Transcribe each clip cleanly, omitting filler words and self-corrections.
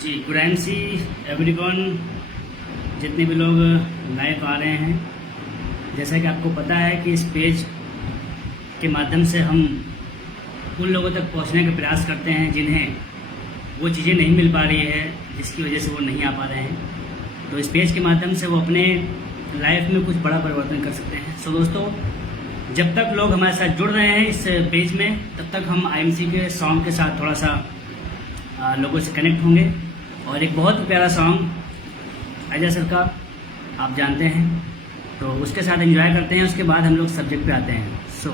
जी good MC everyone, जितने भी लोग लाइव आ रहे हैं, जैसा कि आपको पता है कि इस पेज के माध्यम से हम उन लोगों तक पहुंचने का प्रयास करते हैं जिन्हें वो चीज़ें नहीं मिल पा रही है, जिसकी वजह से वो नहीं आ पा रहे हैं। तो इस पेज के माध्यम से वो अपने लाइफ में कुछ बड़ा परिवर्तन कर सकते हैं। सो दोस्तों, जब तक लोग हमारे साथ जुड़ रहे हैं इस पेज में, तब तक हम आईएमसी के सॉन्ग के साथ थोड़ा सा लोगों से कनेक्ट होंगे। और एक बहुत प्यारा सॉन्ग अजय सर का आप जानते हैं, तो उसके साथ एंजॉय करते हैं। उसके बाद हम लोग सब्जेक्ट पे आते हैं। सो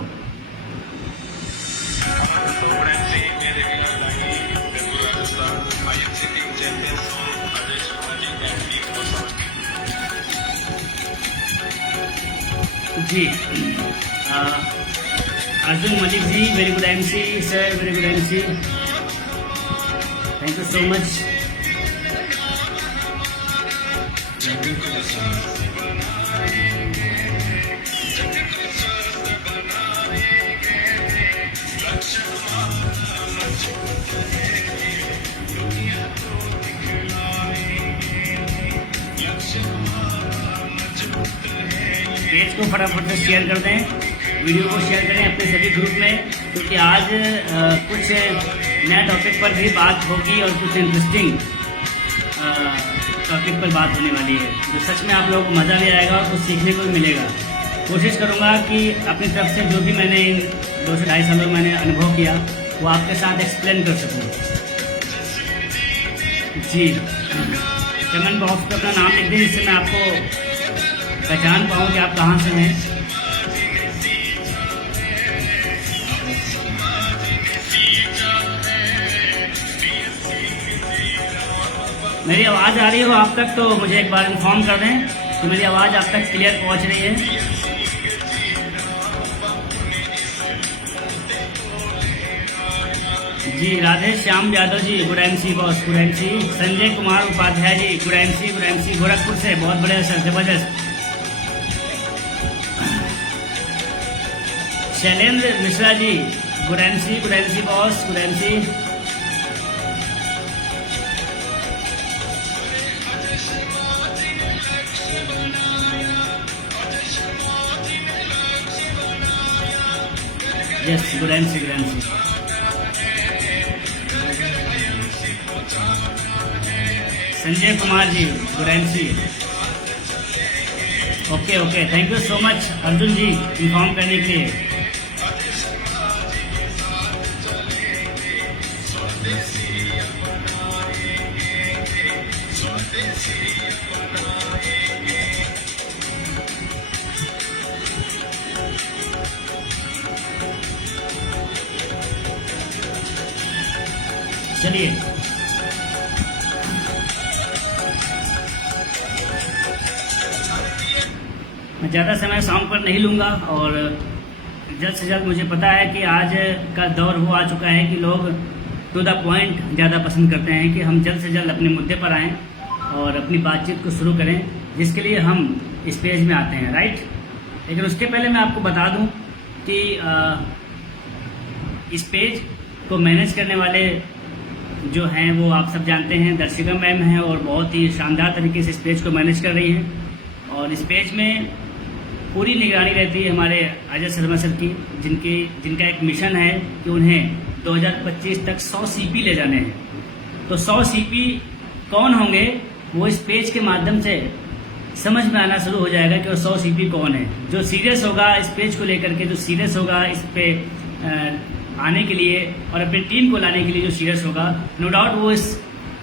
जी Arjun Malik ji, very good MC sir, very good MC, thank you so much. Page को फटाफट से शेयर कर दें, वीडियो को शेयर करें अपने सभी ग्रुप में, क्योंकि आज कुछ नया टॉपिक पर भी बात होगी और कुछ इंटरेस्टिंग टॉपिक पर बात होने वाली है, जो सच में आप लोगों को मज़ा भी आएगा और कुछ सीखने को भी मिलेगा। कोशिश करूँगा कि अपनी तरफ से जो भी मैंने इन 2 से 2.5 सालों में मैंने अनुभव किया वो आपके साथ एक्सप्लेन कर सकूँ। जी कमेंट बॉक्स पे अपना नाम लिख दें, जिससे मैं आपको पहचान पाऊँ कि आप कहाँ से हैं। मेरी आवाज़ आ रही हो आप तक तो मुझे एक बार इन्फॉर्म कर दें कि मेरी आवाज़ आप तक क्लियर पहुंच रही है। जी Radhe Shyam Yadav ji, good MC boss, good MC. Sanjay Kumar Upadhyay ji, good MC Gorakhpur से, बहुत बढ़िया सर, जबरदस्त। Shailendra Mishra ji, good MC boss, good MC. Yes, good MC. Sanjay Kumar ji, good MC. Okay, thank you so much Arjun ji inform करने के लिए। चलिए मैं ज़्यादा समय सॉन्ग पर नहीं लूँगा, और जल्द से जल्द, मुझे पता है कि आज का दौर वो आ चुका है कि लोग टू द पॉइंट ज़्यादा पसंद करते हैं, कि हम जल्द से जल्द अपने मुद्दे पर आएँ और अपनी बातचीत को शुरू करें, जिसके लिए हम इस पेज में आते हैं, राइट। लेकिन उसके पहले मैं आपको बता दूं कि इस पेज को मैनेज करने वाले जो हैं वो आप सब जानते हैं, दर्शिका मैम हैं, और बहुत ही शानदार तरीके से इस पेज को मैनेज कर रही हैं। और इस पेज में पूरी निगरानी रहती है हमारे अजय शर्मा सर की, जिनका एक मिशन है कि उन्हें 2025 तक 100 सीपी ले जाने हैं। तो 100 सीपी कौन होंगे, वो इस पेज के माध्यम से समझ में आना शुरू हो जाएगा कि वो 100 सीपी कौन है। जो सीरियस होगा इस पेज को लेकर के, जो सीरियस होगा इस पे आने के लिए और अपनी टीम को लाने के लिए, जो सीरियस होगा, नो डाउट वो इस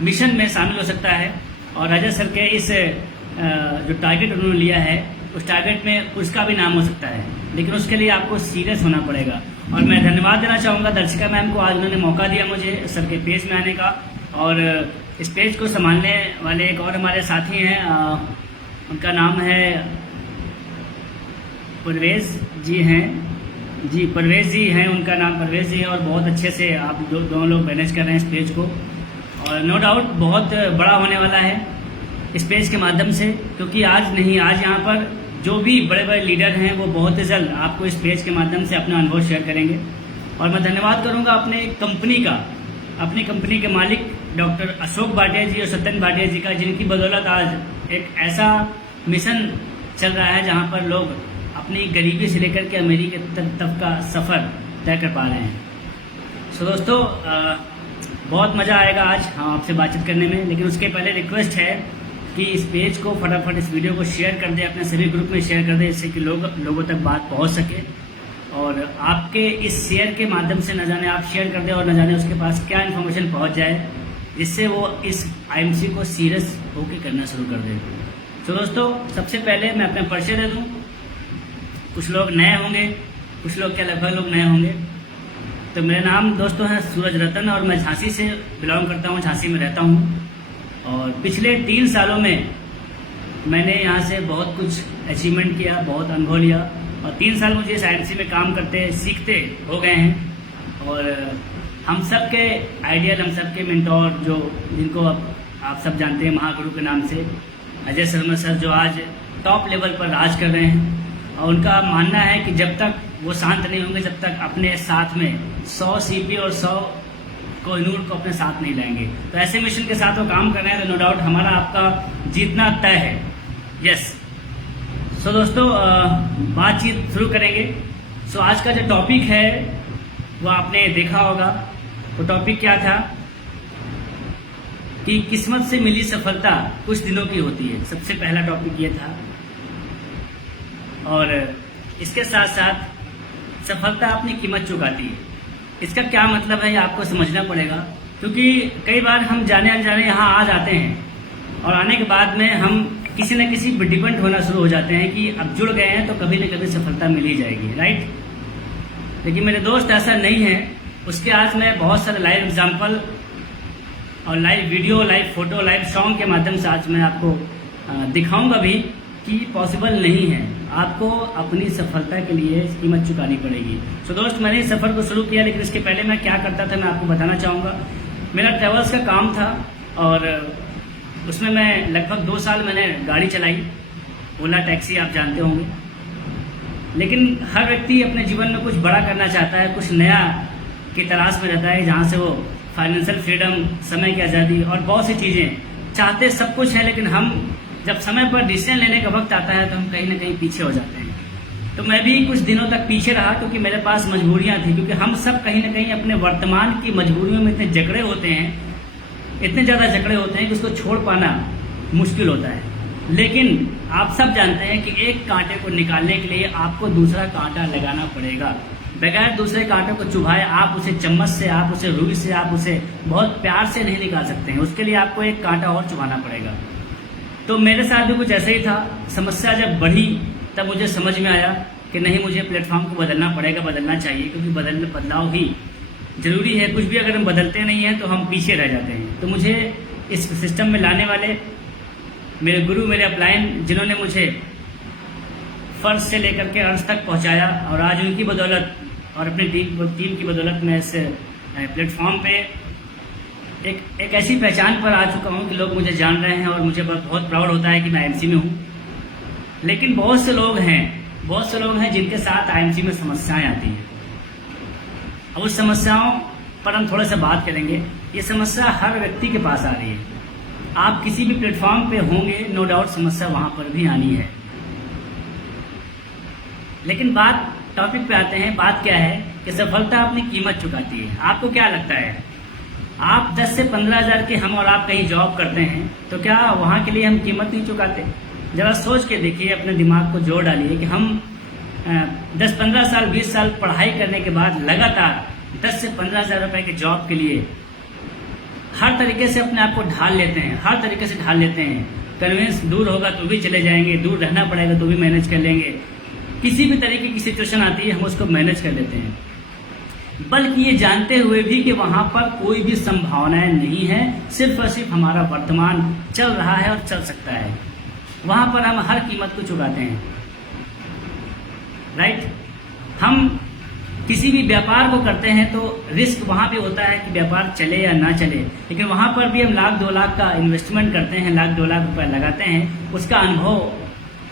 मिशन में शामिल हो सकता है। और अजय सर के इस जो टारगेट उन्होंने लिया है, उस टारगेट में उसका भी नाम हो सकता है, लेकिन उसके लिए आपको सीरियस होना पड़ेगा। और मैं धन्यवाद देना चाहूँगा दर्शिका मैम को, आज उन्होंने मौका दिया मुझे सर के पेज में आने का। और इस पेज को संभालने वाले एक और हमारे साथी हैं, उनका नाम है परवेज जी हैं। जी परवेज जी हैं, उनका नाम परवेज जी है, और बहुत अच्छे से आप दोनों लोग मैनेज कर रहे हैं इस पेज को। और नो डाउट बहुत बड़ा होने वाला है इस पेज के माध्यम से, क्योंकि आज नहीं, आज यहाँ पर जो भी बड़े बड़े लीडर हैं वो बहुत ही जल्द आपको इस पेज के माध्यम से अपना अनुभव शेयर करेंगे। और मैं धन्यवाद करूंगा अपने कंपनी का, अपनी कंपनी के मालिक डॉक्टर अशोक भाटिया जी और सत्यन भाटिया जी का, जिनकी बदौलत आज एक ऐसा मिशन चल रहा है जहां पर लोग अपनी गरीबी से लेकर के अमीरी के तक का सफ़र तय कर पा रहे हैं। सो दोस्तों, बहुत मज़ा आएगा आज हम आपसे बातचीत करने में, लेकिन उसके पहले रिक्वेस्ट है कि इस पेज को फटाफट, इस वीडियो को शेयर कर दें, अपने सभी ग्रुप में शेयर कर दें, जिससे कि लोगों तक बात पहुंच सके। और आपके इस शेयर के माध्यम से न जाने आप शेयर कर दें और न जाने उसके पास क्या इन्फॉर्मेशन पहुंच जाए, जिससे वो इस आईएमसी को सीरियस होकर करना शुरू कर दें। तो दोस्तों, सबसे पहले मैं अपना परिचय दे दूँ। कुछ लोग नए होंगे, कुछ लोग क्या लगभग लोग नए होंगे। तो मेरा नाम दोस्तों है सूरज रतन और मैं झांसी से बिलोंग करता हूँ, झांसी में रहता हूँ। और पिछले 3 सालों में मैंने यहाँ से बहुत कुछ अचीवमेंट किया, बहुत अनुभव लिया, और 3 साल मुझे इस आईएमसी में काम करते सीखते हो गए हैं। और हम सब के आइडियल, हम सब के मेंटोर, जो जिनको आप सब जानते हैं महागुरु के नाम से, अजय शर्मा सर, जो आज टॉप लेवल पर राज कर रहे हैं। और उनका मानना है कि जब तक वो शांत नहीं होंगे, जब तक अपने साथ में 100 सीपी और 100 कोहिनूर को अपने साथ नहीं लाएंगे। तो ऐसे मिशन के साथ वो काम कर रहे हैं, तो नो डाउट हमारा आपका जीतना तय है। यस। सो दोस्तों, बातचीत शुरू करेंगे। सो आज का जो टॉपिक है वो आपने देखा होगा। वो टॉपिक क्या था कि किस्मत से मिली सफलता कुछ दिनों की होती है। सबसे पहला टॉपिक ये था। और इसके साथ साथ सफलता अपनी कीमत चुकाती है। इसका क्या मतलब है ये आपको समझना पड़ेगा, क्योंकि कई बार हम जाने अनजाने यहाँ आ जाते हैं और आने के बाद में हम किसी न किसी पर डिपेंड होना शुरू हो जाते हैं कि अब जुड़ गए हैं तो कभी न कभी सफलता मिल ही जाएगी, राइट। लेकिन मेरे दोस्त, ऐसा नहीं है। उसके आज मैं बहुत सारे लाइव एग्जाम्पल और live video, live photo, live song के माध्यम से आज मैं आपको दिखाऊंगा भी कि पॉसिबल नहीं है। आपको अपनी सफलता के लिए कीमत चुकानी पड़ेगी। तो दोस्त, मैंने इस सफ़र को शुरू किया, लेकिन इसके पहले मैं क्या करता था मैं आपको बताना चाहूँगा। मेरा ट्रेवल्स का काम था और उसमें मैं लगभग 2 साल मैंने गाड़ी चलाई, ओला टैक्सी, आप जानते होंगे। लेकिन हर व्यक्ति अपने जीवन में कुछ बड़ा करना चाहता है, कुछ नया की तलाश में रहता है, जहाँ से वो फाइनेंशियल फ्रीडम, समय की आज़ादी और बहुत सी चीज़ें चाहते सब कुछ है। लेकिन हम जब समय पर डिसीजन लेने का वक्त आता है तो हम कहीं ना कहीं पीछे हो जाते हैं। तो मैं भी कुछ दिनों तक पीछे रहा, क्योंकि मेरे पास मजबूरियां थी। क्योंकि हम सब कहीं ना कहीं अपने वर्तमान की मजबूरियों में इतने जकड़े होते हैं, इतने ज़्यादा जकड़े होते हैं कि उसको छोड़ पाना मुश्किल होता है। लेकिन आप सब जानते हैं कि एक कांटे को निकालने के लिए आपको दूसरा कांटा लगाना पड़ेगा। बगैर दूसरे कांटे को चुभाए आप उसे चम्मच से, आप उसे रुई से, आप उसे बहुत प्यार से नहीं निकाल सकते हैं। उसके लिए आपको एक कांटा और चुभाना पड़ेगा। तो मेरे साथ भी कुछ ऐसा ही था। समस्या जब बढ़ी तब मुझे समझ में आया कि नहीं, मुझे प्लेटफॉर्म को बदलना पड़ेगा, बदलना चाहिए, क्योंकि बदलाव ही जरूरी है। कुछ भी अगर हम बदलते नहीं हैं तो हम पीछे रह जाते हैं। तो मुझे इस सिस्टम में लाने वाले मेरे गुरु, मेरे अपलाइन, जिन्होंने मुझे फर्श से लेकर के अर्श तक पहुंचाया, और आज उनकी बदौलत और अपनी टीम की बदौलत मैं इस प्लेटफॉर्म पे एक ऐसी पहचान पर आ चुका हूँ कि लोग मुझे जान रहे हैं और मुझे बहुत प्राउड होता है कि मैं आईएमसी में हूँ। लेकिन बहुत से लोग हैं जिनके साथ आईएमसी में समस्याएं आती हैं। अब उस समस्याओं पर हम थोड़ा सा बात करेंगे। ये समस्या हर व्यक्ति के पास आ रही है। आप किसी भी प्लेटफॉर्म पे होंगे, नो डाउट समस्या वहां पर भी आनी है। लेकिन बात टॉपिक पे आते हैं। बात क्या है कि सफलता अपनी कीमत चुकाती है। आपको क्या लगता है, आप 10 से 15 हज़ार के हम और आप कहीं जॉब करते हैं तो क्या वहाँ के लिए हम कीमत नहीं चुकाते? जरा सोच के देखिए, अपने दिमाग को जोड़ डालिए कि हम 10-15 साल, 20 साल पढ़ाई करने के बाद लगातार 10 से 15 हज़ार रुपए के जॉब के लिए हर तरीके से अपने आप को ढाल लेते हैं, हर तरीके से ढाल लेते हैं। कन्वेंस दूर होगा तो भी चले जाएंगे, दूर रहना पड़ेगा तो भी मैनेज कर लेंगे। किसी भी तरीके की सिचुएशन आती है हम उसको मैनेज कर लेते हैं, बल्कि ये जानते हुए भी कि वहां पर कोई भी संभावनाएं नहीं है, सिर्फ और सिर्फ हमारा वर्तमान चल रहा है और चल सकता है। वहां पर हम हर कीमत को चुकाते हैं, राइट। हम किसी भी व्यापार को करते हैं तो रिस्क वहां भी होता है कि व्यापार चले या ना चले, लेकिन वहां पर भी हम 1-2 लाख का इन्वेस्टमेंट करते हैं, 1-2 लाख रुपए लगाते हैं, उसका अनुभव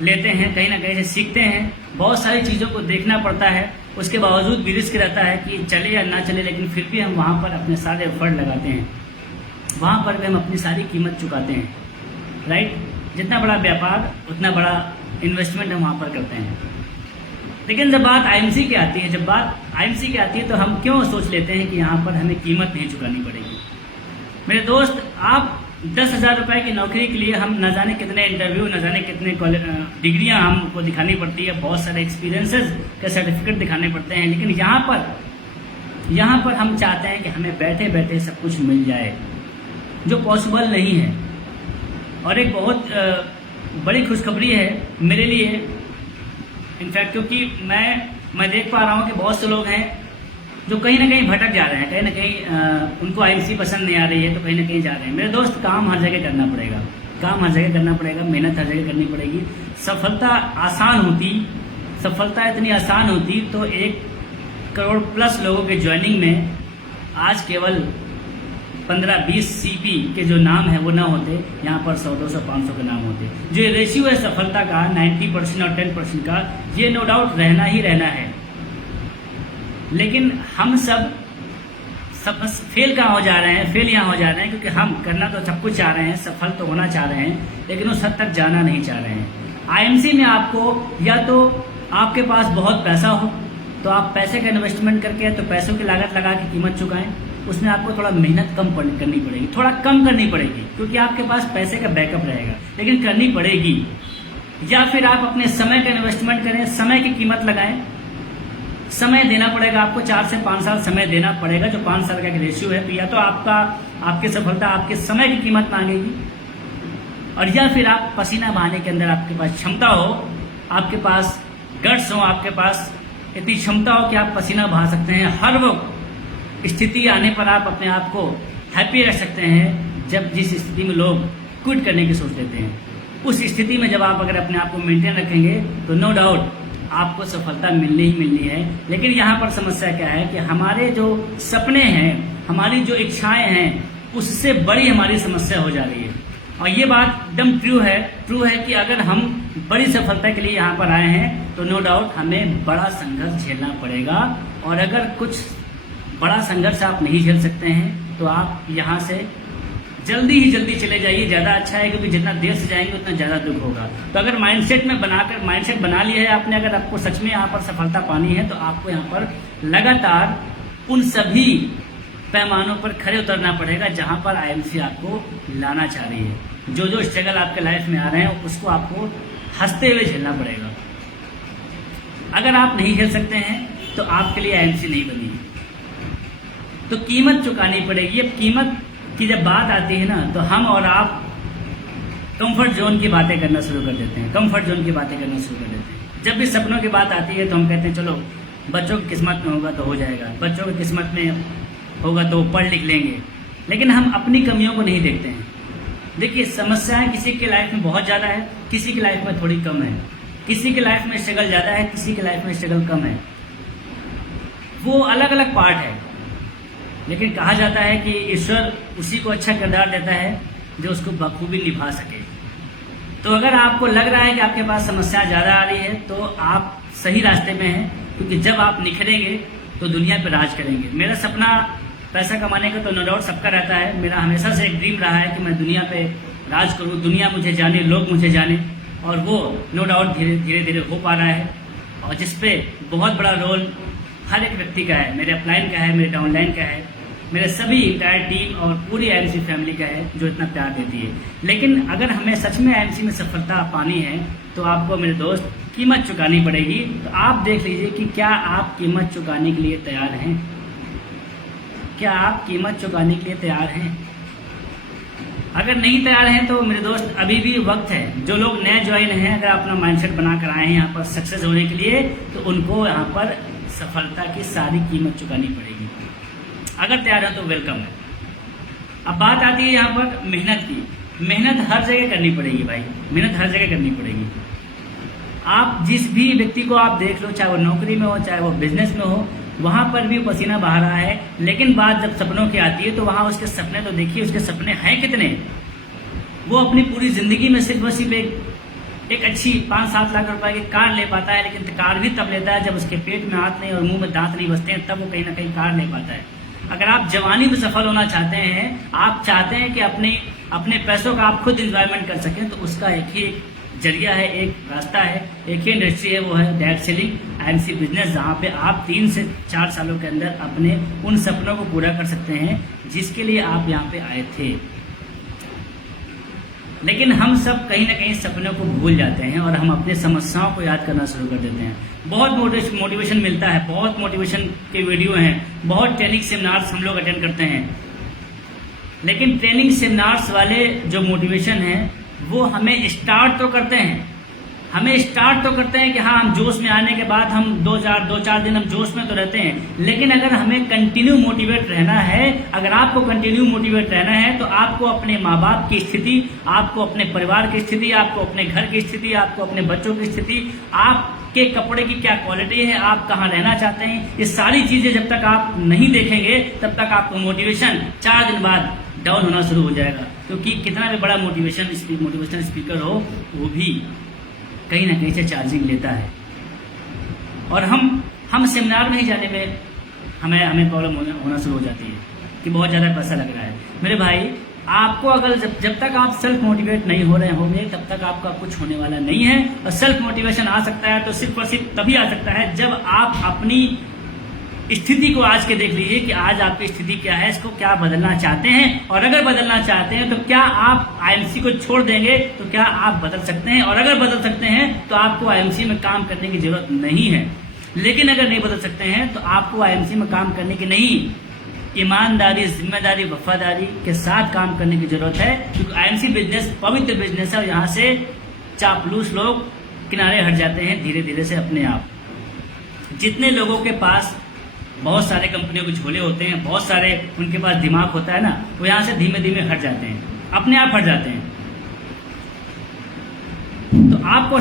लेते हैं, कहीं ना कहीं से सीखते हैं, बहुत सारी चीज़ों को देखना पड़ता है, उसके बावजूद भी रिस्क रहता है कि चले या ना चले, लेकिन फिर भी हम वहाँ पर अपने सारे एफर्ट लगाते हैं, वहाँ पर भी हम अपनी सारी कीमत चुकाते हैं, राइट। जितना बड़ा व्यापार उतना बड़ा इन्वेस्टमेंट हम वहाँ पर करते हैं। लेकिन जब बात आईएमसी की आती है, तो हम क्यों सोच लेते हैं कि यहाँ पर हमें कीमत नहीं चुकानी पड़ेगी। मेरे दोस्त, आप 10,000 रुपये की नौकरी के लिए हम न जाने कितने इंटरव्यू, न जाने कितने डिग्रियां हमको दिखानी पड़ती है, बहुत सारे एक्सपीरियंसेस के सर्टिफिकेट दिखाने पड़ते हैं, लेकिन यहाँ पर हम चाहते हैं कि हमें बैठे बैठे सब कुछ मिल जाए, जो पॉसिबल नहीं है। और एक बहुत बड़ी खुशखबरी है मेरे लिए, इनफैक्ट, क्योंकि मैं देख पा रहा हूँ कि बहुत से लोग हैं जो कहीं ना कहीं भटक जा रहे हैं, कहीं ना कहीं उनको आईएमसी पसंद नहीं आ रही है, तो कहीं ना कहीं जा रहे हैं। मेरे दोस्त, काम हर जगह करना पड़ेगा, मेहनत हर जगह करनी पड़ेगी। सफलता इतनी आसान होती तो 1 करोड़ प्लस लोगों के ज्वाइनिंग में आज केवल 15-20 सीपी के जो नाम है वो ना होते, यहाँ पर 100, 200, 500 के नाम होते। जो ये रेशियो है सफलता का 90% और 10% का, ये नो डाउट रहना ही रहना है। लेकिन हम सब फेल कहाँ हो जा रहे हैं, फेल यहाँ हो जा रहे हैं क्योंकि हम करना तो सब कुछ चाह रहे हैं, सफल तो होना चाह रहे हैं, लेकिन उस हद तक जाना नहीं चाह रहे हैं। आईएमसी में आपको या तो आपके पास बहुत पैसा हो तो आप पैसे का इन्वेस्टमेंट करके तो पैसों की लागत लगा के कीमत चुकाएं, उसमें आपको थोड़ा मेहनत कम करनी पड़ेगी, थोड़ा कम करनी पड़ेगी, क्योंकि आपके पास पैसे का बैकअप रहेगा, लेकिन करनी पड़ेगी। या फिर आप अपने समय का इन्वेस्टमेंट करें, समय की कीमत लगाएं, समय देना पड़ेगा आपको, 4 से 5 साल समय देना पड़ेगा, जो 5 साल का एक रेशियो है। तो या तो आपकी सफलता आपके समय की कीमत मांगेगी, और या फिर आप पसीना बहाने के अंदर आपके पास क्षमता हो, आपके पास गट्स हो, आपके पास इतनी क्षमता हो कि आप पसीना बहा सकते हैं। हर वो स्थिति आने पर आप अपने आप को हैप्पी रख सकते हैं, जब जिस स्थिति में लोग क्विट करने की सोच लेते हैं, उस स्थिति में जब आप अगर अपने आप को मेंटेन रखेंगे तो नो डाउट आपको सफलता मिलनी ही मिलनी है। लेकिन यहाँ पर समस्या क्या है कि हमारे जो सपने हैं, हमारी जो इच्छाएं हैं, उससे बड़ी हमारी समस्या हो जा रही है। और ये बात एकदम ट्रू है कि अगर हम बड़ी सफलता के लिए यहाँ पर आए हैं तो नो डाउट हमें बड़ा संघर्ष झेलना पड़ेगा। और अगर कुछ बड़ा संघर्ष आप नहीं झेल सकते हैं तो आप यहाँ से जल्दी चले जाइए, ज़्यादा अच्छा है, क्योंकि जितना देर से जाएंगे उतना ज़्यादा दुख होगा। तो अगर माइंडसेट बना लिया है आपने, अगर आपको सच में यहाँ पर सफलता पानी है तो आपको यहाँ पर लगातार उन सभी पैमानों पर खड़े उतरना पड़ेगा जहाँ पर आईएमसी आपको लाना चाह रही है। जो स्ट्रगल आपके लाइफ में आ रहे हैं उसको आपको हंसते हुए झेलना पड़ेगा। अगर आप नहीं झेल सकते हैं तो आपके लिए आईएमसी नहीं बनी है, तो कीमत चुकानी पड़ेगी। अब कीमत की जब बात आती है ना, तो हम और आप कंफर्ट जोन की बातें करना शुरू कर देते हैं। जब भी सपनों की बात आती है तो हम कहते हैं चलो बच्चों की किस्मत में होगा तो हो जाएगा, बच्चों की किस्मत में होगा तो पढ़ लिख लेंगे, लेकिन हम अपनी कमियों को नहीं देखते हैं। देखिए, समस्याएं किसी की लाइफ में बहुत ज़्यादा है, किसी की लाइफ में थोड़ी कम है, किसी की लाइफ में स्ट्रगल ज़्यादा है, किसी की लाइफ में स्ट्रगल कम है। वो अलग अलग पार्ट है, लेकिन कहा जाता है कि ईश्वर उसी को अच्छा किरदार देता है जो उसको बखूबी निभा सके। तो अगर आपको लग रहा है कि आपके पास समस्या ज़्यादा आ रही है तो आप सही रास्ते में हैं, क्योंकि जब आप निखरेंगे तो दुनिया पे राज करेंगे। मेरा सपना पैसा कमाने का तो नो डाउट सबका रहता है, मेरा हमेशा से एक ड्रीम रहा है कि मैं दुनिया पे राज करूँ, दुनिया मुझे जाने, लोग मुझे जाने, और वो नो डाउट धीरे धीरे हो पा रहा है। और जिसपे बहुत बड़ा रोल हर एक व्यक्ति का है, मेरे अपलाइन का है, मेरे डाउनलाइन का है, मेरे सभी इंटायर टीम और पूरी आईएमसी फैमिली का है जो इतना प्यार देती है। लेकिन अगर हमें सच में आईएमसी में सफलता पानी है तो आपको मेरे दोस्त कीमत चुकानी पड़ेगी। तो आप देख लीजिए कि क्या आप कीमत चुकाने के लिए तैयार हैं, क्या आप कीमत चुकाने के लिए तैयार हैं। अगर नहीं तैयार हैं तो मेरे दोस्त अभी भी वक्त है। जो लोग नए ज्वाइन हैं, अगर अपना माइंडसेट बनाकर आए हैं यहाँ पर सक्सेस होने के लिए, तो उनको यहाँ पर सफलता की सारी कीमत चुकानी पड़ेगी। अगर तैयार है तो वेलकम है। अब बात आती है यहाँ पर मेहनत की। मेहनत हर जगह करनी पड़ेगी भाई, मेहनत हर जगह करनी पड़ेगी। आप जिस भी व्यक्ति को आप देख लो, चाहे वो नौकरी में हो, चाहे वो बिजनेस में हो, वहाँ पर भी पसीना बहा रहा है। लेकिन बात जब सपनों की आती है तो वहाँ उसके सपने तो देखिए, उसके सपने हैं कितने। वो अपनी पूरी जिंदगी में सिर्फ एक अच्छी 5-7 लाख रुपए की कार ले पाता है, लेकिन कार भी तब लेता है जब उसके पेट में हाथ नहीं और मुंह में दांत नहीं बसते हैं, तब वो कहीं ना कहीं कार ले पाता है। अगर आप जवानी में सफल होना चाहते हैं, आप चाहते हैं कि अपने पैसों का आप खुद एंजॉयमेंट कर सकें, तो उसका एक ही जरिया है, एक रास्ता है, एक ही इंडस्ट्री है, वो है डायरेक्ट सेलिंग आईएमसी बिजनेस, जहां पे आप 3 से 4 सालों के अंदर अपने उन सपनों को पूरा कर सकते हैं जिसके लिए आप यहाँ पे आए थे। लेकिन हम सब कहीं ना कहीं सपनों को भूल जाते हैं और हम अपनी समस्याओं को याद करना शुरू कर देते हैं। बहुत मोटिवेशन मिलता है, बहुत मोटिवेशन के वीडियो हैं, बहुत ट्रेनिंग सेमिनार्स हम लोग अटेंड करते हैं, लेकिन ट्रेनिंग सेमिनार्स वाले जो मोटिवेशन है वो हमें स्टार्ट तो करते हैं कि हाँ, हम जोश में आने के बाद हम 2-4 दिन हम जोश में तो रहते हैं, लेकिन अगर हमें कंटिन्यू मोटिवेट रहना है, अगर आपको कंटिन्यू मोटिवेट रहना है, तो आपको अपने माँ बाप की स्थिति, आपको अपने परिवार की स्थिति, आपको अपने घर की स्थिति, आपको अपने बच्चों की स्थिति, आपके कपड़े की क्या क्वालिटी है, आप कहाँ रहना चाहते हैं, ये सारी चीजें जब तक आप नहीं देखेंगे तब तक आपको मोटिवेशन 4 दिन बाद डाउन होना शुरू हो जाएगा। क्योंकि कितना भी बड़ा मोटिवेशनल स्पीकर हो, वो भी कहीं ना कहीं से चार्जिंग लेता है। और हम सेमिनार में ही जाने में हमें प्रॉब्लम होना शुरू हो जाती है कि बहुत ज़्यादा पैसा लग रहा है। मेरे भाई, आपको अगर जब तक आप सेल्फ मोटिवेट नहीं हो रहे होंगे, तब तक आपका कुछ होने वाला नहीं है। और सेल्फ मोटिवेशन आ सकता है तो सिर्फ और सिर्फ तभी आ सकता है जब आप अपनी स्थिति को आज के देख लीजिए कि आज आपकी स्थिति क्या है, इसको क्या बदलना चाहते हैं, और अगर बदलना चाहते हैं तो क्या आप आईएमसी को छोड़ देंगे, तो क्या आप बदल सकते हैं, और अगर बदल सकते हैं तो आपको आईएमसी में काम करने की जरूरत नहीं है। लेकिन अगर नहीं बदल सकते हैं तो आपको आईएमसी में काम करने की नहीं, ईमानदारी, जिम्मेदारी, वफादारी के साथ काम करने की जरूरत है। क्योंकि आईएमसी बिजनेस पवित्र बिजनेस है और यहाँ से चापलूस लोग किनारे हट जाते हैं धीरे धीरे से अपने आप। जितने लोगों के पास बहुत सारे कंपनियों के झोले होते हैं, बहुत सारे उनके पास दिमाग होता है ना, वो यहाँ से धीमे धीमे हट जाते हैं, अपने आप हट जाते हैं। तो आपको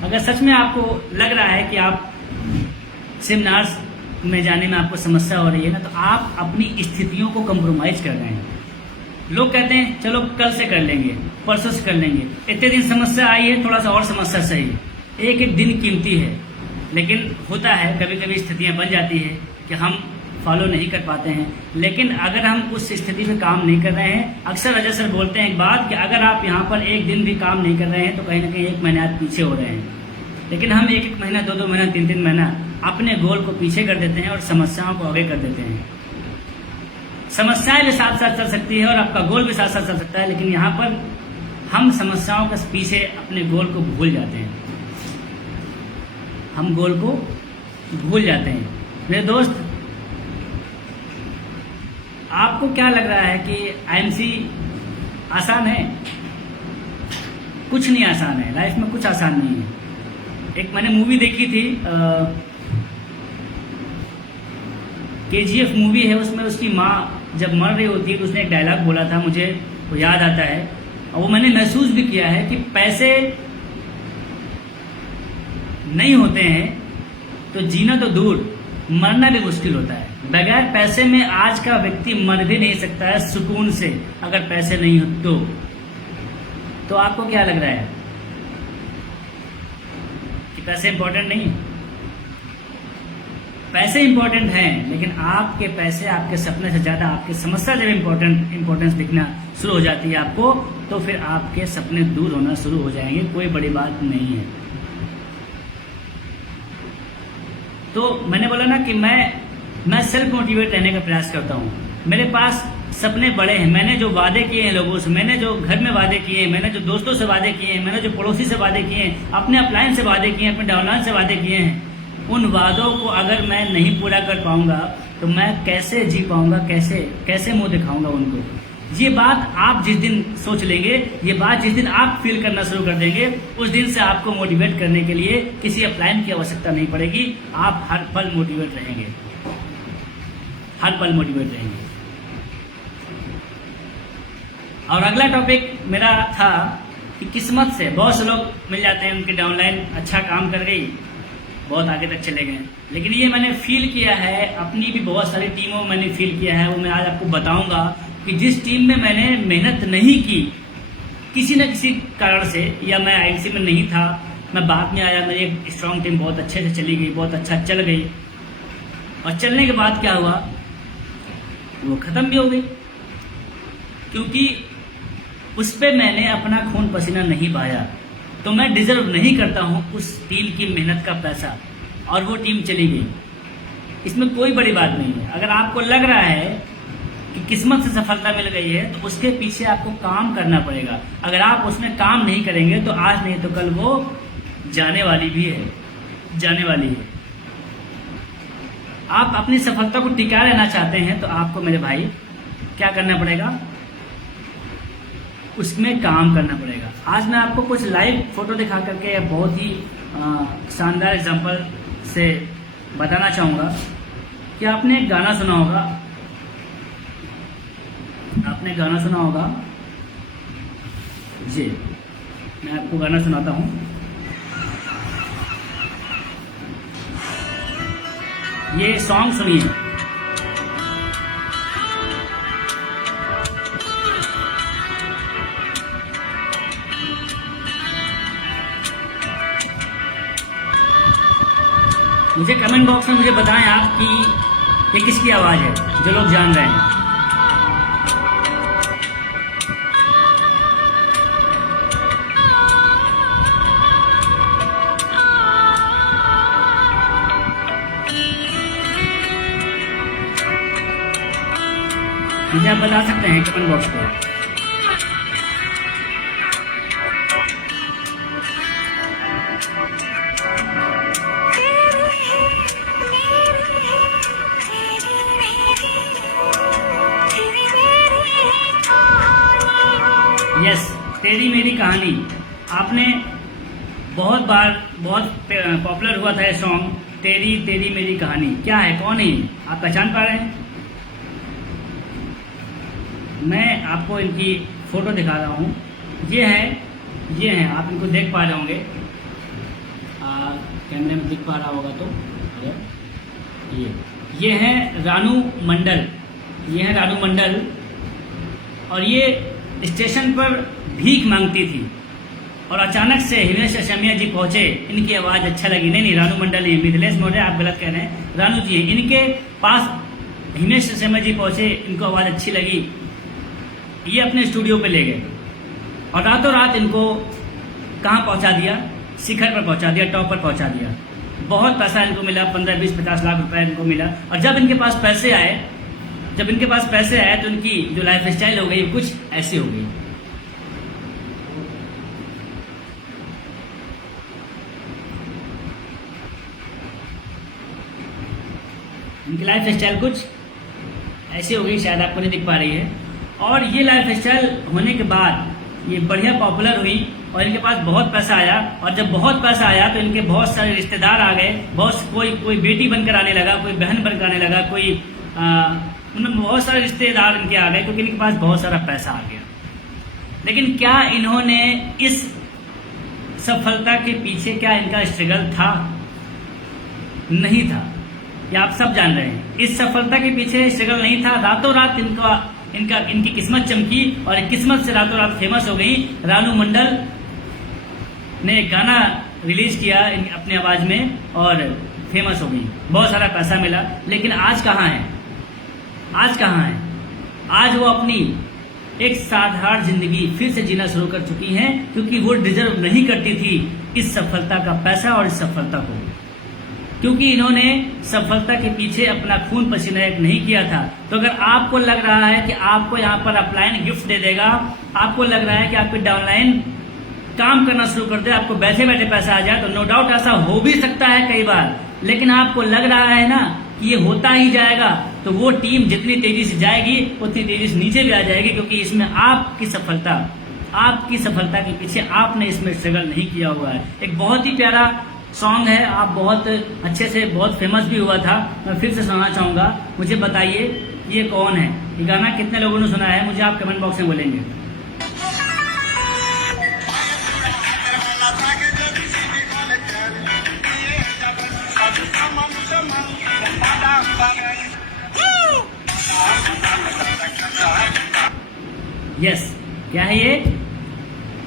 अगर सच में आपको लग रहा है कि आप सेमिनार्स में जाने में आपको समस्या हो रही है ना, तो आप अपनी स्थितियों को कंप्रोमाइज कर रहे हैं। लोग कहते हैं चलो कल से कर लेंगे, परसों से कर लेंगे, इतने दिन समस्या आई है, थोड़ा सा और समस्या सही है। एक एक दिन कीमती है, लेकिन होता है कभी कभी स्थितियां बन जाती है कि हम फॉलो नहीं कर पाते हैं। लेकिन अगर हम उस स्थिति में काम नहीं कर रहे हैं, अक्सर अजय सर बोलते हैं एक बात कि अगर आप यहाँ पर एक दिन भी काम नहीं कर रहे हैं तो कहीं ना कहीं 1 महीना आप पीछे हो रहे हैं। लेकिन हम 1-1 महीना, 2-2 महीना, 3-3 महीना अपने गोल को पीछे कर देते हैं और समस्याओं को आगे कर देते हैं। समस्याएं भी साथ साथ चल सकती है और आपका गोल भी साथ साथ चल सकता है, लेकिन यहाँ पर हम समस्याओं के पीछे अपने गोल को भूल जाते हैं, हम गोल को भूल जाते हैं। मेरे दोस्त, आपको क्या लग रहा है कि आईएमसी आसान है? कुछ नहीं आसान है, लाइफ में कुछ आसान नहीं है। एक मैंने मूवी देखी थी, KGF मूवी है, उसमें उसकी माँ जब मर रही होती है तो उसने एक डायलॉग बोला था, मुझे वो याद आता है और वो मैंने महसूस भी किया है कि पैसे नहीं होते हैं तो जीना तो दूर, मरना भी मुश्किल होता है। बगैर पैसे में आज का व्यक्ति मर भी नहीं सकता है सुकून से, अगर पैसे नहीं हो तो आपको क्या लग रहा है कि पैसे इंपॉर्टेंट नहीं? पैसे इंपॉर्टेंट हैं, लेकिन आपके पैसे आपके सपने से ज्यादा आपकी समस्या जब इंपॉर्टेंस दिखना शुरू हो जाती है आपको, तो फिर आपके सपने दूर होना शुरू हो जाएंगे। कोई बड़ी बात नहीं है। तो मैंने बोला ना कि मैं सेल्फ मोटिवेट रहने का प्रयास करता हूँ। मेरे पास सपने बड़े हैं, मैंने जो वादे किए हैं लोगों से, मैंने जो घर में वादे किए हैं, मैंने जो दोस्तों से वादे किए हैं, मैंने जो पड़ोसी से वादे किए हैं, अपने अपलाइन से वादे किए हैं, अपने डाउनलाइन से वादे किए हैं, उन वादों को अगर मैं नहीं पूरा कर पाऊंगा तो मैं कैसे जी पाऊंगा, कैसे मुंह दिखाऊंगा उनको? ये बात आप जिस दिन सोच लेंगे, ये बात जिस दिन आप फील करना शुरू कर देंगे, उस दिन से आपको मोटिवेट करने के लिए किसी अपलाइन की आवश्यकता नहीं पड़ेगी। आप हर पल मोटिवेट रहेंगे, हर पल मोटिवेट रहेंगे। और अगला टॉपिक मेरा था कि किस्मत से बहुत से लोग मिल जाते हैं, उनके डाउनलाइन अच्छा काम कर गई, बहुत आगे तक चले गए। लेकिन ये मैंने फील किया है, अपनी भी बहुत सारी टीमों में मैंने फील किया है, वो मैं आज आपको बताऊंगा कि जिस टीम में मैंने मेहनत नहीं की, किसी न किसी कारण से, या मैं आईएलसी में नहीं था, मैं बाद में आया, मेरी एक स्ट्रॉन्ग टीम बहुत अच्छे से चली गई, बहुत अच्छा चल गई, और चलने के बाद क्या हुआ, वो ख़त्म भी हो गई, क्योंकि उस पर मैंने अपना खून पसीना नहीं बहाया। तो मैं डिजर्व नहीं करता हूँ उस टीम की मेहनत का पैसा, और वो टीम चली गई। इसमें कोई बड़ी बात नहीं है। अगर आपको लग रहा है कि किस्मत से सफलता मिल गई है, तो उसके पीछे आपको काम करना पड़ेगा। अगर आप उसमें काम नहीं करेंगे तो आज नहीं तो कल वो जाने वाली भी है, जाने वाली है। आप अपनी सफलता को टिकाए रहना चाहते हैं तो आपको मेरे भाई क्या करना पड़ेगा, उसमें काम करना पड़ेगा। आज मैं आपको कुछ लाइव फोटो दिखा करके बहुत ही शानदार एग्जांपल से बताना चाहूँगा कि आपने एक गाना सुना होगा, आपने गाना सुना होगा जी, मैं आपको गाना सुनाता हूँ। ये सॉन्ग सुनिए। मुझे कमेंट बॉक्स में मुझे बताएं आप कि ये किसकी आवाज़ है, जो लोग जान रहे हैं। मुझे आप बता सकते हैं कमेंट बॉक्स पर। यस, तेरी मेरी कहानी आपने बहुत बार, बहुत पॉपुलर हुआ था ये सॉन्ग, तेरी तेरी मेरी कहानी। क्या है, कौन है, आप पहचान पा रहे हैं? मैं आपको इनकी फोटो दिखा रहा हूँ। ये हैं, आप इनको देख पा रहे होंगे, कैमरे में दिख पा रहा होगा तो। ये हैं रानू मंडल, ये हैं रानू मंडल, और ये स्टेशन पर भीख मांगती थी, और अचानक से हिमेश रेशमिया जी पहुंचे। इनकी आवाज़ अच्छा लगी, नहीं रानू मंडल नहीं, मिथिलेश मौर्य आप गलत कह रहे हैं, रानू जी हैं। इनके पास हिमेश रेशमिया जी पहुंचे, इनको आवाज़ अच्छी लगी, ये अपने स्टूडियो पे ले गए, और रातों रात इनको कहाँ पहुंचा दिया, शिखर पर पहुंचा दिया, टॉप पर पहुंचा दिया। बहुत पैसा इनको मिला, 15, 20, 50 लाख रुपए इनको मिला। और जब इनके पास पैसे आए तो इनकी जो लाइफ स्टाइल हो गई कुछ ऐसी हो गई। इनकी लाइफ स्टाइल कुछ ऐसी हो गई, शायद आपको नहीं दिख पा रही है। और ये लाइफ स्टाइल होने के बाद ये बढ़िया पॉपुलर हुई, और इनके पास बहुत पैसा आया। और जब बहुत पैसा आया तो इनके बहुत सारे रिश्तेदार आ गए, कोई बेटी बनकर आने लगा, कोई बहन बनकर आने लगा, कोई उनमें बहुत सारे रिश्तेदार इनके आ गए, क्योंकि इनके पास बहुत सारा पैसा आ गया। लेकिन क्या इन्होंने इस सफलता के पीछे क्या इनका स्ट्रगल था? नहीं था, ये आप सब जान रहे हैं। इस सफलता के पीछे स्ट्रगल नहीं था। रातों रात इनकी किस्मत चमकी, और किस्मत से रातों रात फेमस हो गई। रानू मंडल ने एक गाना रिलीज किया अपनी आवाज में, और फेमस हो गई, बहुत सारा पैसा मिला। लेकिन आज कहाँ है? आज वो अपनी एक साधारण जिंदगी फिर से जीना शुरू कर चुकी हैं, क्योंकि वो डिजर्व नहीं करती थी इस सफलता का पैसा और इस सफलता को, क्योंकि इन्होंने सफलता के पीछे अपना खून पसीना एक नहीं किया था। तो अगर आपको लग रहा है कि आपको यहाँ पर अपलाइन गिफ्ट दे देगा, आपको लग रहा है कि आपको डाउनलाइन काम करना शुरू कर दे, आपको बैठे बैठे पैसा आ जाए, तो नो डाउट ऐसा हो भी सकता है कई बार। लेकिन आपको लग रहा है ना कि ये होता ही जाएगा, तो वो टीम जितनी तेजी से जाएगी उतनी तेजी से नीचे भी आ जाएगी, क्योंकि इसमें आपकी सफलता के पीछे आपने इसमें स्ट्रगल नहीं किया हुआ है। एक बहुत ही प्यारा सॉन्ग है, आप बहुत अच्छे से, बहुत फेमस भी हुआ था। मैं फिर से सुनाना चाहूंगा। मुझे बताइए ये कौन है, ये गाना कितने लोगों ने सुना है, मुझे आप कमेंट बॉक्स में बोलेंगे। यस, क्या है ये?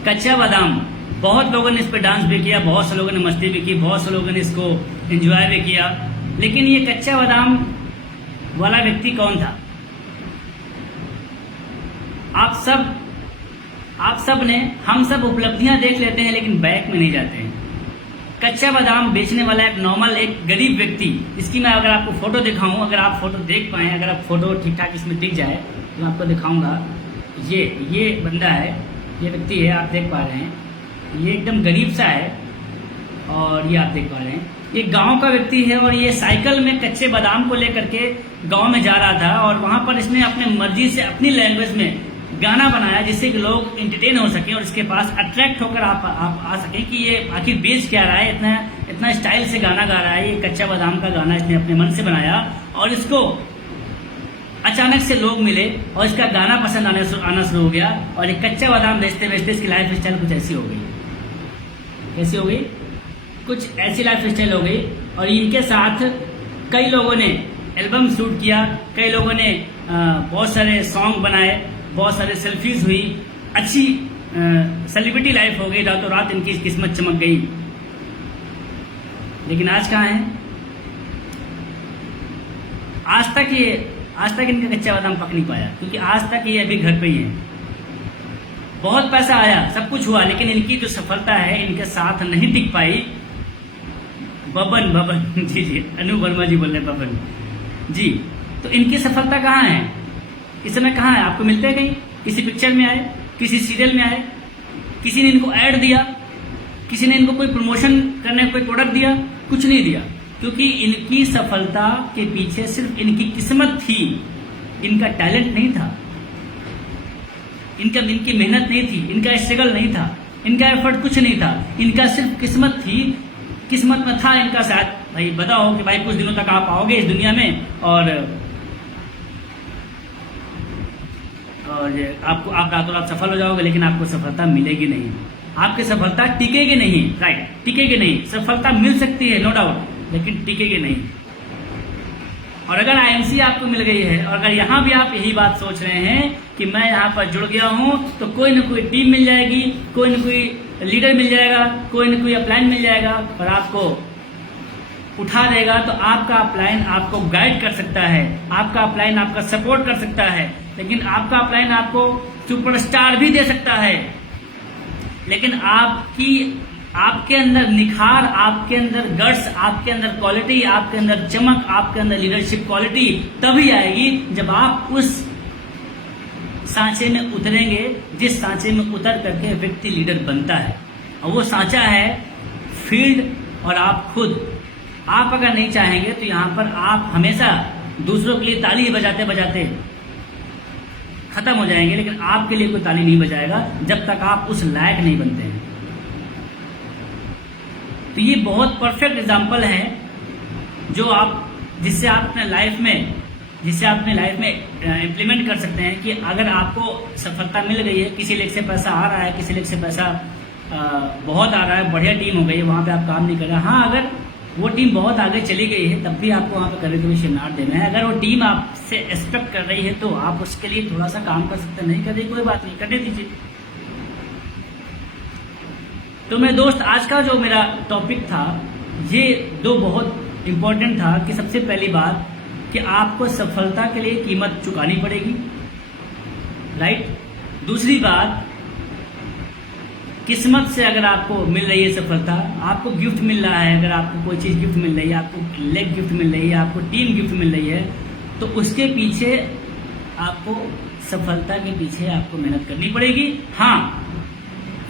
कच्चा बादाम, बहुत लोगों ने इस पर डांस भी किया, बहुत से लोगों ने मस्ती भी की, बहुत से लोगों ने इसको एंजॉय भी किया, लेकिन ये कच्चा बादाम वाला व्यक्ति कौन था? आप सब ने, हम सब उपलब्धियां देख लेते हैं लेकिन बैक में नहीं जाते हैं। कच्चा बादाम बेचने वाला एक नॉर्मल, एक गरीब व्यक्ति, इसकी मैं अगर आपको फोटो दिखाऊं, अगर आप फोटो देख पाए, अगर आप फोटो ठीक ठाक इसमें दिख जाए तो मैं आपको दिखाऊंगा। ये बंदा है, ये व्यक्ति है, आप देख पा रहे हैं, ये एकदम गरीब सा है और ये आप देख पा रहे हैं, ये गांव का व्यक्ति है और ये साइकिल में कच्चे बादाम को लेकर के गांव में जा रहा था और वहां पर इसने अपने मर्जी से अपनी लैंग्वेज में गाना बनाया जिससे कि लोग एंटरटेन हो सके और इसके पास अट्रैक्ट होकर आप आ सके कि ये आखिर बेच क्या रहा है, इतना स्टाइल से गाना गा रहा है। ये कच्चा बादाम का गाना इसने अपने मन से बनाया और इसको अचानक से लोग मिले और इसका गाना पसंद आना शुरू हो गया और ये कच्चा बादाम बेचते बेचते इसकी लाइफ स्टाइल कुछ ऐसी हो गई। कैसी हो गई? कुछ ऐसी लाइफ स्टाइल हो गई। और इनके साथ कई लोगों ने एल्बम शूट किया, कई लोगों ने बहुत सारे सॉन्ग बनाए, बहुत सारे सेल्फीज हुई, अच्छी सेलिब्रिटी लाइफ हो गई, रातों रात इनकी किस्मत चमक गई। लेकिन आज कहाँ है? आज तक इनका कच्चा बादाम पक नहीं पाया, क्योंकि आज तक ये अभी घर पे ही है। बहुत पैसा आया, सब कुछ हुआ, लेकिन इनकी जो सफलता है इनके साथ नहीं टिक पाई। बबन जी अनु वर्मा जी बोल रहे हैं, बबन जी। तो इनकी सफलता कहाँ है इस समय? कहाँ है? आपको मिलते हैं कहीं? किसी पिक्चर में आए, किसी सीरियल में आए, किसी ने इनको ऐड दिया, किसी ने इनको कोई प्रमोशन करने कोई प्रोडक्ट दिया? कुछ नहीं दिया, क्योंकि इनकी सफलता के पीछे सिर्फ इनकी किस्मत थी, इनका टैलेंट नहीं था, इनकी मेहनत नहीं थी, इनका स्ट्रगल नहीं था, इनका एफर्ट कुछ नहीं था, इनका सिर्फ किस्मत थी। किस्मत में था इनका शायद भाई बताओ कि भाई कुछ दिनों तक आप आओगे इस दुनिया में और आपको आप रातों रात सफल हो जाओगे, लेकिन आपको सफलता मिलेगी नहीं, आपकी सफलता टिकेगी नहीं। राइट, टिकेगी नहीं। सफलता मिल सकती है नो डाउट, लेकिन टिकेगी नहीं। और अगर आईएमसी आपको मिल गई है और अगर यहाँ भी आप यही बात सोच रहे हैं कि मैं यहाँ पर जुड़ गया हूँ तो कोई न कोई टीम मिल जाएगी, कोई न कोई लीडर मिल जाएगा, कोई न कोई अपलाइन मिल जाएगा और आपको उठा देगा, तो आपका अपलाइन आपको गाइड कर सकता है, आपका अपलाइन आपका सपोर्ट कर सकता है, लेकिन आपका अपलाइन आपको सुपरस्टार भी दे सकता है। लेकिन आपके अंदर निखार, आपके अंदर गट्स, आपके अंदर क्वालिटी, आपके अंदर चमक, आपके अंदर लीडरशिप क्वालिटी तभी आएगी जब आप उस सांचे में उतरेंगे जिस सांचे में उतर करके व्यक्ति लीडर बनता है। और वो सांचा है फील्ड और आप खुद। आप अगर नहीं चाहेंगे तो यहाँ पर आप हमेशा दूसरों के लिए ताली बजाते बजाते खत्म हो जाएंगे, लेकिन आपके लिए कोई ताली नहीं बजाएगा जब तक आप उस लायक नहीं बनते हैं। तो ये बहुत परफेक्ट एग्जाम्पल है जिससे आप अपने लाइफ में इम्प्लीमेंट कर सकते हैं कि अगर आपको सफलता मिल गई है, किसी लेग से पैसा आ रहा है, किसी लेग से पैसा बहुत आ रहा है, बढ़िया टीम हो गई है, वहां पे आप काम नहीं कर रहे। हाँ, अगर वो टीम बहुत आगे चली गई है तब भी आपको वहां पे करने के लिए शिनार देना है। अगर वो टीम आपसे एक्सपेक्ट कर रही है तो आप उसके लिए थोड़ा सा काम कर सकते हैं। नहीं कर रही कोई बात नहीं, करने दीजिए। तो मेरे दोस्त, आज का जो मेरा टॉपिक था ये दो बहुत इम्पोर्टेंट था कि सबसे पहली बात कि आपको सफलता के लिए कीमत चुकानी पड़ेगी, राइट। दूसरी बात, किस्मत से अगर आपको मिल रही है सफलता, आपको गिफ्ट मिल रहा है, अगर आपको कोई चीज़ गिफ्ट मिल रही है, आपको लेग गिफ्ट मिल रही है, आपको टीम गिफ्ट मिल रही है, तो उसके पीछे आपको सफलता के पीछे आपको मेहनत करनी पड़ेगी। हाँ,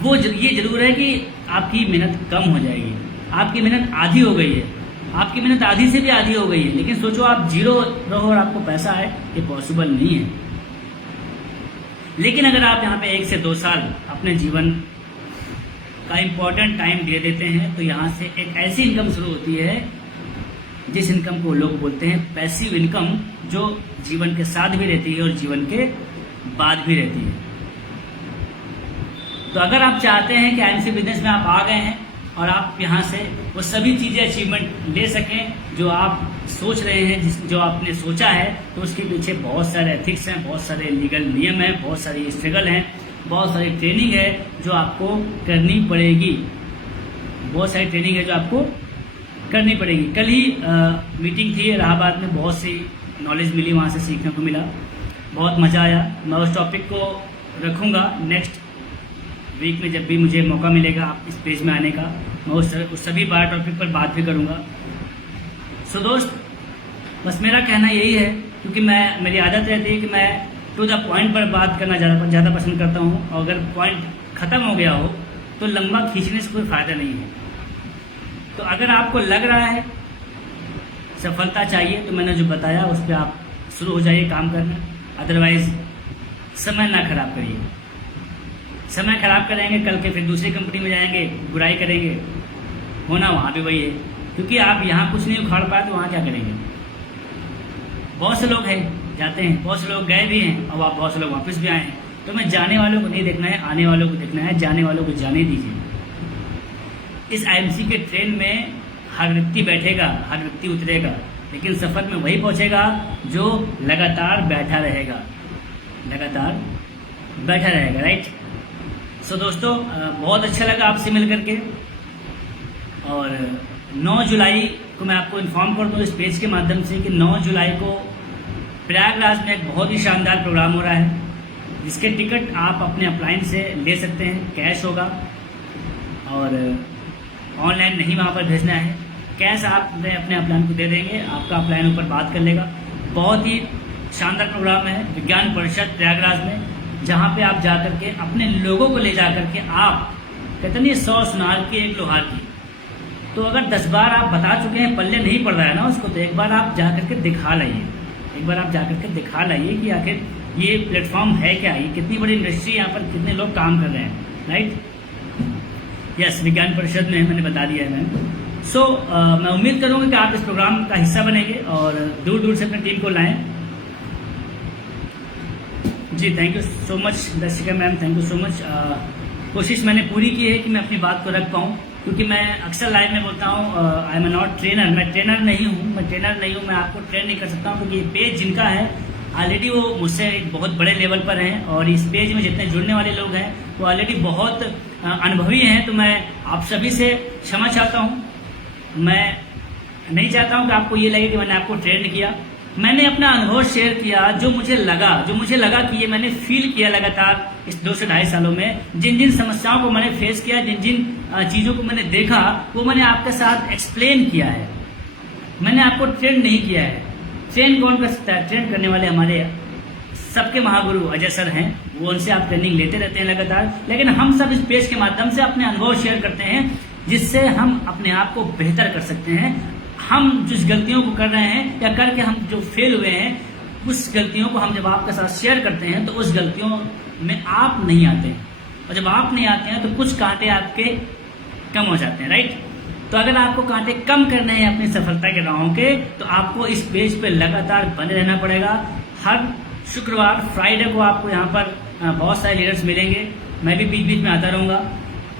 वो ये जरूर है कि आपकी मेहनत कम हो जाएगी, आपकी मेहनत आधी हो गई है, आपकी मेहनत आधी से भी आधी हो गई है, लेकिन सोचो आप जीरो रहो और आपको पैसा आए, ये पॉसिबल नहीं है। लेकिन अगर आप यहाँ पे 1 से 2 साल अपने जीवन का इम्पोर्टेंट टाइम दे देते हैं तो यहाँ से एक ऐसी इनकम शुरू होती है जिस इनकम को लोग बोलते हैं पैसिव इनकम, जो जीवन के साथ भी रहती है और जीवन के बाद भी रहती है। तो अगर आप चाहते हैं कि आईएमसी बिजनेस में आप आ गए हैं और आप यहाँ से वो सभी चीज़ें अचीवमेंट ले सकें जो आप सोच रहे हैं, जो आपने सोचा है, तो उसके पीछे बहुत सारे एथिक्स हैं, बहुत सारे लीगल नियम हैं, बहुत सारी स्ट्रगल हैं, बहुत सारी ट्रेनिंग है जो आपको करनी पड़ेगी, बहुत सारी ट्रेनिंग है जो आपको करनी पड़ेगी। कल ही मीटिंग थी इलाहाबाद में, बहुत सी नॉलेज मिली, वहाँ से सीखने को मिला, बहुत मज़ा आया। मैं उस टॉपिक को रखूँगा नेक्स्ट वीक में, जब भी मुझे मौका मिलेगा आप इस पेज में आने का, मैं उस सभी बार टॉपिक पर बात भी करूँगा। सो दोस्त, बस मेरा कहना यही है, क्योंकि मेरी आदत रहती है कि मैं टू द पॉइंट पर बात करना ज़्यादा पसंद करता हूँ, और अगर पॉइंट ख़त्म हो गया हो तो लंबा खींचने से कोई फ़ायदा नहीं है। तो अगर आपको लग रहा है सफलता चाहिए, तो मैंने जो बताया उस पर आप शुरू हो जाइए काम करना, अदरवाइज समय ना खराब करिए। समय खराब करेंगे, कल के फिर दूसरी कंपनी में जाएंगे, बुराई करेंगे, होना वहाँ भी वही है, क्योंकि आप यहाँ कुछ नहीं उखाड़ पाए तो वहाँ क्या करेंगे। बहुत से लोग हैं जाते हैं, बहुत से लोग गए भी हैं, और बहुत से लोग वापस भी आए हैं। तो मैं जाने वालों को नहीं देखना है, आने वालों को देखना है, जाने वालों को जाने दीजिए। इस आईएमसी के ट्रेन में हर व्यक्ति बैठेगा, हर व्यक्ति उतरेगा, लेकिन सफर में वही पहुंचेगा जो लगातार बैठा रहेगा, लगातार बैठा रहेगा, राइट। सो दोस्तों, बहुत अच्छा लगा आपसे मिल करके, और 9 जुलाई को मैं आपको इन्फॉर्म कर दूँ इस पेज के माध्यम से कि 9 जुलाई को प्रयागराज में एक बहुत ही शानदार प्रोग्राम हो रहा है, जिसके टिकट आप अपने अपलाइन से ले सकते हैं। कैश होगा और ऑनलाइन नहीं वहाँ पर भेजना है, कैश आप अपने अपलाइन को दे देंगे, आपका अपलाइन ऊपर बात कर लेगा। बहुत ही शानदार प्रोग्राम है विज्ञान परिषद प्रयागराज में, जहाँ पे आप जाकर के अपने लोगों को ले जाकर के आप कहते नहीं 100 सुनार की एक लोहार की, तो अगर 10 बार आप बता चुके हैं, पल्ले नहीं पड़ रहा है ना उसको, तो एक बार आप जाकर के दिखा लाइए, एक बार आप जाकर के दिखा लाइए कि आखिर ये प्लेटफॉर्म है क्या, ये कितनी बड़ी इंडस्ट्री, यहाँ पर कितने लोग काम कर रहे हैं, राइट। यस, विज्ञान परिषद में मैंने बता दिया है मैम। सो मैं उम्मीद करूँगा कि आप इस प्रोग्राम का हिस्सा बनेंगे और दूर दूर से अपनी टीम को लाएं। जी, thank you so much Darshika ma'am, thank you so much. कोशिश मैंने पूरी की है कि मैं अपनी बात को रख पाऊँ, क्योंकि मैं अक्सर लाइव में बोलता हूँ आई एम नॉट ट्रेनर, मैं ट्रेनर नहीं हूँ, मैं आपको ट्रेन नहीं कर सकता हूँ, क्योंकि ये पेज जिनका है ऑलरेडी वो मुझसे एक बहुत बड़े लेवल पर हैं, और इस पेज में जितने जुड़ने वाले लोग हैं वो ऑलरेडी बहुत अनुभवी हैं। तो मैं आप सभी से क्षमा चाहता हूँ, मैं नहीं चाहता हूँ कि आपको ये लगे कि मैंने आपको ट्रेन किया। मैंने अपना अनुभव शेयर किया, जो मुझे लगा कि ये मैंने फील किया लगातार इस 2 से 2.5 सालों में, जिन जिन समस्याओं को मैंने फेस किया, जिन जिन चीज़ों को मैंने देखा, वो मैंने आपके साथ एक्सप्लेन किया है। मैंने आपको ट्रेन नहीं किया है। ट्रेन कौन कर सकता है? ट्रेन करने वाले हमारे सबके महागुरु अजय सर हैं, वो उनसे आप ट्रेनिंग लेते रहते हैं लगातार। लेकिन हम सब इस पेज के माध्यम से अपने अनुभव शेयर करते हैं, जिससे हम अपने आप को बेहतर कर सकते हैं। हम जिस गलतियों को कर रहे हैं या करके हम जो फेल हुए हैं, उस गलतियों को हम जब आपके साथ शेयर करते हैं तो उस गलतियों में आप नहीं आते हैं, और जब आप नहीं आते हैं तो कुछ कांटे आपके कम हो जाते हैं, राइट। तो अगर आपको कांटे कम करने हैं अपनी सफलता के राहों के, तो आपको इस पेज पे लगातार बने रहना पड़ेगा। हर शुक्रवार फ्राइडे को आपको यहाँ पर बहुत सारे लीडर्स मिलेंगे, मैं भी बीच बीच में आता रहूँगा।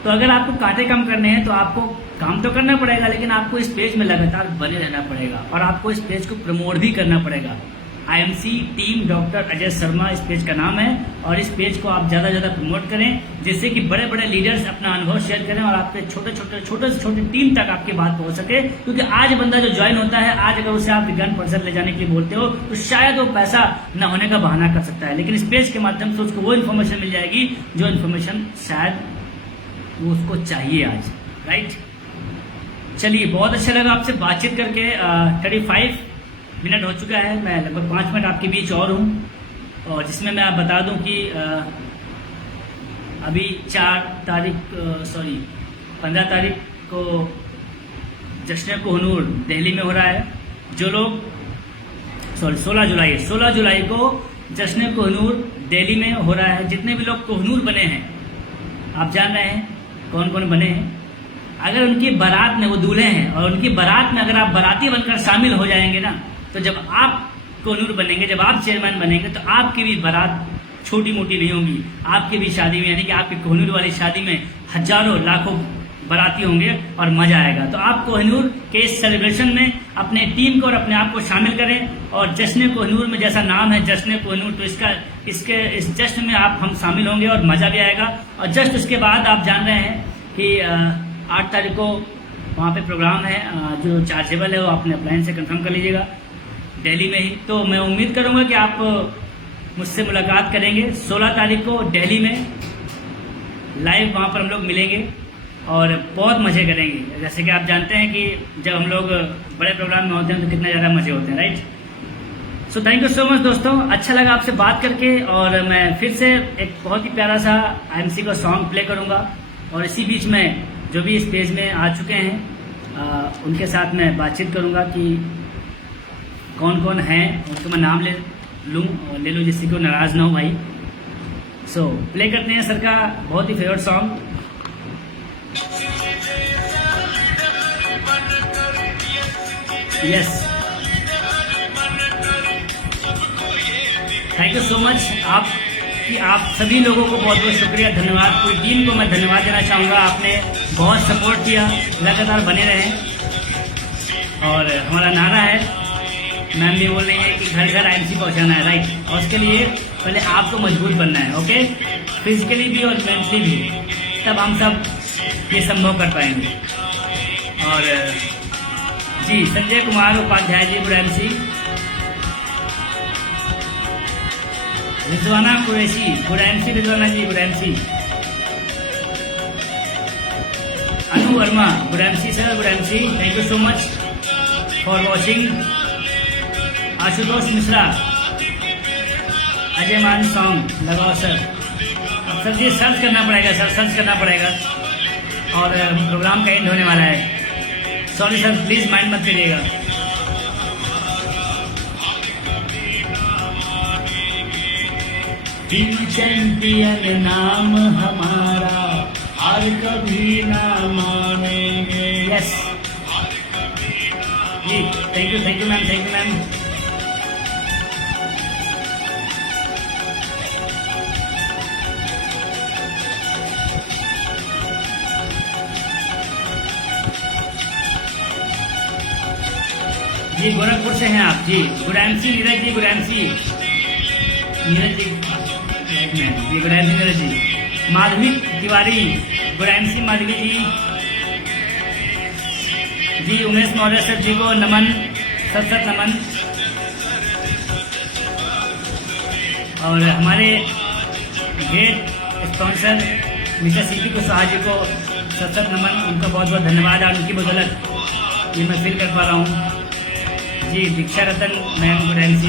तो अगर आपको कांटे कम करने हैं तो आपको काम तो करना पड़ेगा, लेकिन आपको इस पेज में लगातार बने रहना पड़ेगा, और आपको इस पेज को प्रमोट भी करना पड़ेगा। IMC team doctor Ajay Sharma इस पेज का नाम है, और इस पेज को आप ज़्यादा से ज़्यादा प्रमोट करें, जिससे कि बड़े बड़े लीडर्स अपना अनुभव शेयर करें और आपके छोटे से छोटे टीम तक आपकी बात पहुंच सके। क्योंकि आज बंदा जो ज्वाइन होता है, आज अगर उसे आप विज्ञान परिषद ले जाने के लिए बोलते हो, तो शायद वो पैसा न होने का बहाना कर सकता है, लेकिन इस पेज के माध्यम से उसको वो इन्फॉर्मेशन मिल जाएगी जो इन्फॉर्मेशन शायद वो उसको चाहिए आज, राइट। चलिए, बहुत अच्छा लगा आपसे बातचीत करके। 35 मिनट हो चुका है, मैं लगभग 5 मिनट आपके बीच और हूँ, और जिसमें मैं आप बता दूं कि अभी 15 तारीख को जश्न कोहनूर दिल्ली में हो रहा है। जो लोग 16 जुलाई को जश्न कोहनूर दिल्ली में हो रहा है। जितने भी लोग कोहनूर बने हैं, आप जान रहे हैं कौन कौन बने हैं। अगर उनकी बारात में वो दूल्हे हैं, और उनकी बारात में अगर आप बाराती बनकर शामिल हो जाएंगे ना, तो जब आप कोहनूर बनेंगे, जब आप चेयरमैन बनेंगे, तो आपकी भी बारात छोटी मोटी नहीं होगी। आपकी भी शादी में, यानी कि आपकी कोहनूर वाली शादी में हजारों लाखों बाराती होंगे और मजा आएगा। तो आप कोहनूर के इस सेलिब्रेशन में अपने टीम को और अपने आप को शामिल करें। और जश्न कोहनूर में जैसा नाम है जश्न कोहनूर, तो इसका इस जश्न में हम शामिल होंगे और मज़ा भी आएगा। और जस्ट उसके बाद आप जान रहे हैं कि 8 तारीख को वहाँ पे प्रोग्राम है, जो चार्जेबल है वो अपने अप्लायंस से कंफर्म कर लीजिएगा, दिल्ली में ही। तो मैं उम्मीद करूँगा कि आप मुझसे मुलाकात करेंगे 16 तारीख को दिल्ली में लाइव। वहाँ पर हम लोग मिलेंगे और बहुत मज़े करेंगे। जैसे कि आप जानते हैं कि जब हम लोग बड़े प्रोग्राम में होते हैं तो कितना ज़्यादा मज़े होते हैं, right. So thank you so much दोस्तों, अच्छा लगा आपसे बात करके। और मैं फिर से एक बहुत ही प्यारा सा IMC का सॉन्ग प्ले करूँगा और इसी बीच में जो भी स्टेज में आ चुके हैं उनके साथ मैं बातचीत करूँगा कि कौन कौन हैं, उनको मैं नाम ले लूँ जिससे कि वो नाराज़ ना हो भाई। सो प्ले करते हैं सर का बहुत ही favourite song. Yes, thank you so much. आप सभी लोगों को बहुत बहुत शुक्रिया, धन्यवाद। पूरी टीम को मैं धन्यवाद देना चाहूँगा, आपने बहुत सपोर्ट किया, लगातार बने रहें। और हमारा नारा है, मैम भी बोल रही है कि घर घर IMC पहुँचाना है, राइट। और उसके लिए पहले आपको मजबूत बनना है, ओके, फिजिकली भी और मेंटली भी, तब हम सब ये संभव कर पाएंगे। और जी Sanjay Kumar Upadhyay ji good MC, Rizwana Qureshi good MC, Rizwana ji good MC, Anu Verma good MC sir, good MC, thank you so much for watching. Ashutosh Mishra, Ajay Maan song लगाओ सर। सर जी सर्च करना पड़ेगा सर, सर्च करना पड़ेगा। और प्रोग्राम का एंड होने वाला है, सॉरी सर, प्लीज़ माइंड मत करिएगा। टीम चैंपियन नाम हमारा, हार कभी ना मानेंगे। यस जी, thank you ma'am, thank you ma'am. जी गोरखपुर से हैं आप जी, good MC Neeraj ji, good MC Neeraj ji, जी good MC Neeraj ji. Madhavi Tiwari good MC Madhavi ji. जी उमेश मौर्य सर जी को नमन, सत नमन। और हमारे गेट sponsor Mr CP Kushwaha ji को सत नमन, उनका बहुत बहुत धन्यवाद। और उनकी बदौलत ये मैं फील कर पा रहा हूँ। जी Diksha Ratan ma'am good MC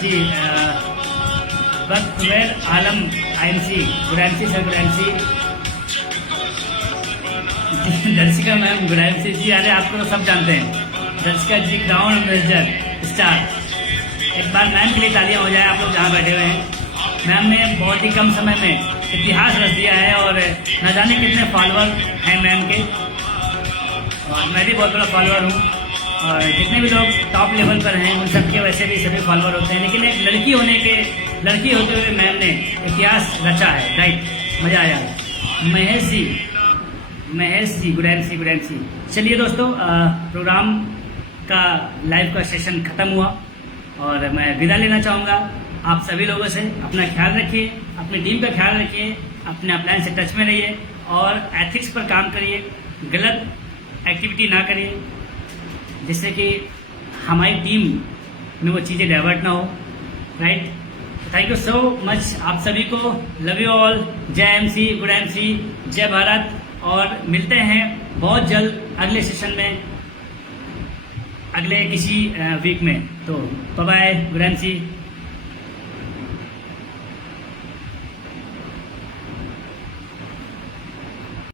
जी। Bakhtawar Alam IMC good MC sir, good MC। Darshika ma'am good MC जी, अरे आपको तो सब जानते हैं। Darshika ji ground ambassador star, एक बार मैम के लिए तालियां हो जाए आप लोग जहाँ बैठे हुए हैं। मैम ने बहुत ही कम समय में इतिहास रच दिया है और न जाने कितने फॉलोअर हैं मैम के, और मैं भी बहुत बड़ा फॉलोअर हूँ। और जितने भी लोग टॉप लेवल पर हैं उन सबके वैसे भी सभी फॉलोअर होते हैं, लेकिन एक लड़की होते हुए मैम ने इतिहास रचा है, राइट, मज़ा आया। Mahesh ji good MC, good MC। चलिए दोस्तों, प्रोग्राम का लाइव का सेशन ख़त्म हुआ और मैं विदा लेना चाहूँगा आप सभी लोगों से। अपना ख्याल रखिए, अपनी टीम का ख्याल रखिए, अपने अप्लायंस से टच में रहिए और एथिक्स पर काम करिए, गलत एक्टिविटी ना करिए जिससे कि हमारी टीम में वो चीज़ें डाइवर्ट ना हो, right. Thank you so much आप सभी को, लव यू ऑल। जय MC, गुड MC, जय भारत। और मिलते हैं बहुत जल्द अगले सेशन में, अगले किसी वीक में। तो बाय बाय, गुड MC।